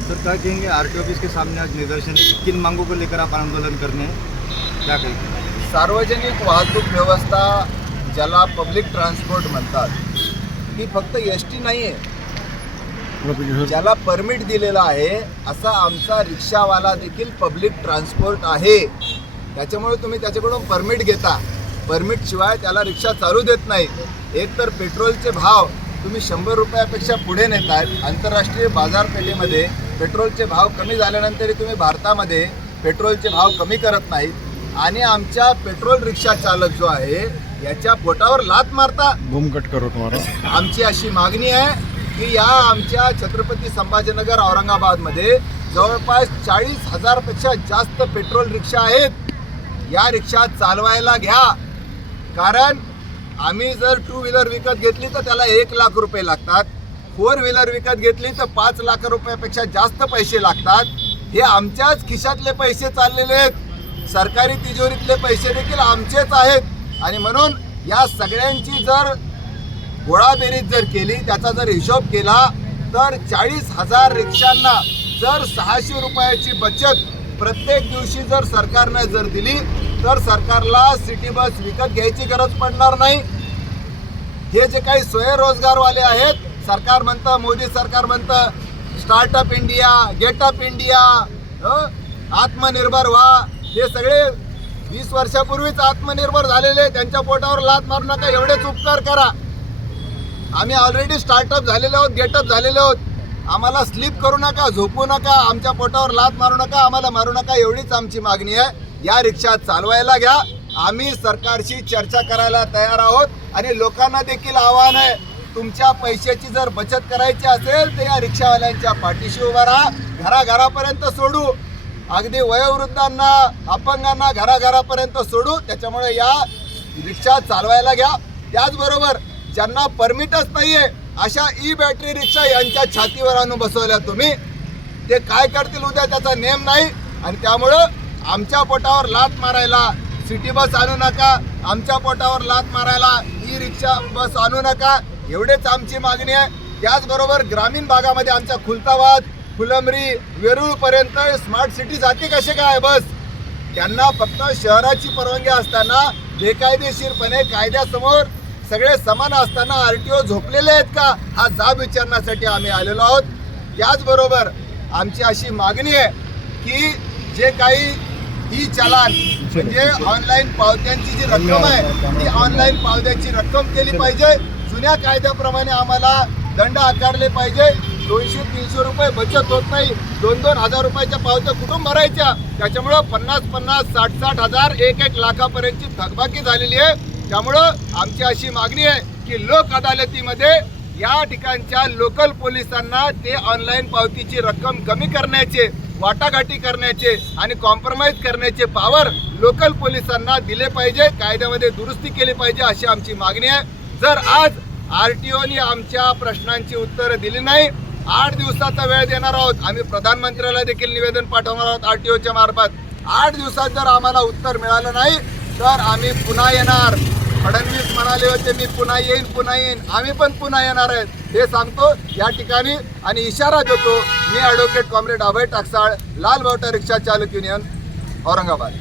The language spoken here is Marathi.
सर क्या कहेंगे आरटीओ ऑफिस के सामने आज निदर्शन है, किन मांगों को लेकर आप आंदोलन करने हैं, क्या कहेंगे? सार्वजनिक वाहतूक व्यवस्था ज्याला पब्लिक ट्रान्सपोर्ट म्हणतात ती फक्त एसटी नाही आहे, ज्याला परमिट दिलेला आहे असा आमचा रिक्षावाला देखील पब्लिक ट्रान्सपोर्ट आहे. त्याच्यामुळे तुम्ही त्याच्याकडून परमिट घेता, परमिट शिवाय त्याला रिक्षा चालू देत नाही. एक तर पेट्रोलचे भाव तुम्ही 100 रुपयापेक्षा पुढे नेताय. आंतरराष्ट्रीय बाजारपेठेमध्ये पेट्रोलचे भाव कमी झाल्यानंतरही तुम्ही भारतामध्ये पेट्रोलचे भाव कमी करत नाहीत आणि आमच्या पेट्रोल रिक्षा चालक जो आहे याच्या पोटावर लात मारता. बूम कट करो तुम्हारा. आमची अशी मागणी आहे की या आमच्या छत्रपती संभाजीनगर औरंगाबादमध्ये जवळपास 40,000 पेक्षा जास्त पेट्रोल रिक्षा आहेत. या रिक्षा चालवायला घ्या, कारण आम्ही जर 2 व्हीलर विकत घेतली तर त्याला 1 लाख रुपये लागतात, 4 व्हीलर विकत घेतली तर 5 लाख रुपयापेक्षा जास्त पैसे लागतात. हे आमच्याच खिशातले पैसे चाललेले आहेत, सरकारी तिजोरीतले पैसे देखील आमचेच आहेत. आणि म्हणून या सगळ्यांची जर गोळाबेरीज जर केली, त्याचा जर हिशोब केला तर 40,000 रिक्षांना जर 600 रुपयाची बचत प्रत्येक दिवशी जर सरकारने जर दिली तर सरकारला सिटी बस विकत घ्यायची गरज पडणार नाही. हे जे काही स्वयंरोजगारवाले आहेत, सरकार म्हणतं, मोदी सरकार म्हणतं स्टार्टअप इंडिया, गेटअप इंडिया, आत्मनिर्भर व्हा. हे सगळे 20 वर्षापूर्वीच आत्मनिर्भर झालेले, त्यांच्या पोटावर लात मारू नका, एवढेच उपकार करा. आम्ही ऑलरेडी स्टार्टअप झालेले आहोत, गेटअप झालेले आहोत. आम्हाला स्लीप करू नका, झोपू नका, आमच्या पोटावर लात मारू नका, आम्हाला मारू नका, एवढीच आमची मागणी आहे. या रिक्षा चालवायला घ्या. आम्ही सरकारशी चर्चा करायला तयार आहोत आणि लोकांना देखील आव्हान आहे, तुमच्या पैशाची जर बचत करायची असेल तर या रिक्षावाल्यांच्या पाठीशी उभा राहा. घराघरापर्यंत सोडू, अगदी वयोवृद्धांना, अपंगांना घराघरापर्यंत सोडू. त्याच्यामुळे या रिक्षा चालवायला घ्या. त्याचबरोबर ज्यांना परमिटच नाहीये अशा बॅटरी रिक्षा यांच्या छातीवर आणून बसवल्या तुम्ही, ते काय करतील उद्या त्याचा नेम नाही. आणि त्यामुळं आमच्या पोटावर लात मारायला सिटी बस आणू नका, आमच्या पोटावर लात मारायला रिक्षा बस आणू नका, एवढेच आमची मागणी आहे. त्याचबरोबर ग्रामीण भागामध्ये आमच्या खुलताबाद, फुलंब्री, वेरूळपर्यंत स्मार्ट सिटी जाते कसे काय बस? त्यांना फक्त शहराची परवानगी असताना बेकायदेशीरपणे कायद्यासमोर सगळे समान असताना आरटीओ झोपलेले आहेत का, हा जाब विचारण्यासाठी आम्ही आलेलो आहोत. त्याचबरोबर आमची अशी मागणी आहे की जे काही चलान म्हणजे ऑनलाईन पावत्यांची जी रक्कम आहे ती ऑनलाईन पावत्यांची रक्कम केली पाहिजे. जुन्या कायद्याप्रमाणे आम्हाला दंड आकारले पाहिजे. 200-300 रुपये बचत होत नाही, 2-2 हजार रुपयाच्या पावत्या कुठून भरायच्या? त्याच्यामुळं 50-50, 60-60 हजार, 1-1 लाखापर्यंतची थकबाकी झालेली आहे. त्यामुळं आमची अशी मागणी आहे की लोक अदालतीमध्ये या ठिकाणच्या लोकल पोलिसांना ते ऑनलाईन पावतीची रक्कम कमी करण्याचे, वाटाघाटी करण्याचे आणि कॉम्प्रोमाइज करण्याचे पावर लोकल पोलिसांना दिले पाहिजे, कायद्यामध्ये दुरुस्ती केली पाहिजे, अशी आमची मागणी आहे. जर आज आरटीओनी आमच्या प्रश्नांची उत्तरं दिली नाही, 8 दिवसाचा वेळ देणार आहोत. आम्ही प्रधानमंत्र्याला देखील निवेदन पाठवणार आहोत आरटीओच्या मार्फत. 8 दिवसात जर आम्हाला उत्तर मिळालं नाही तर आम्ही पुन्हा येणार. फडणवीस म्हणाले होते मी पुन्हा येईन, आम्ही पण पुन्हा येणार आहेत हे सांगतो या ठिकाणी आणि इशारा देतो. मी ॲडव्होकेट कॉम्रेड अभय टाकसाळ, लाल बावटा रिक्षा चालक युनियन, औरंगाबाद.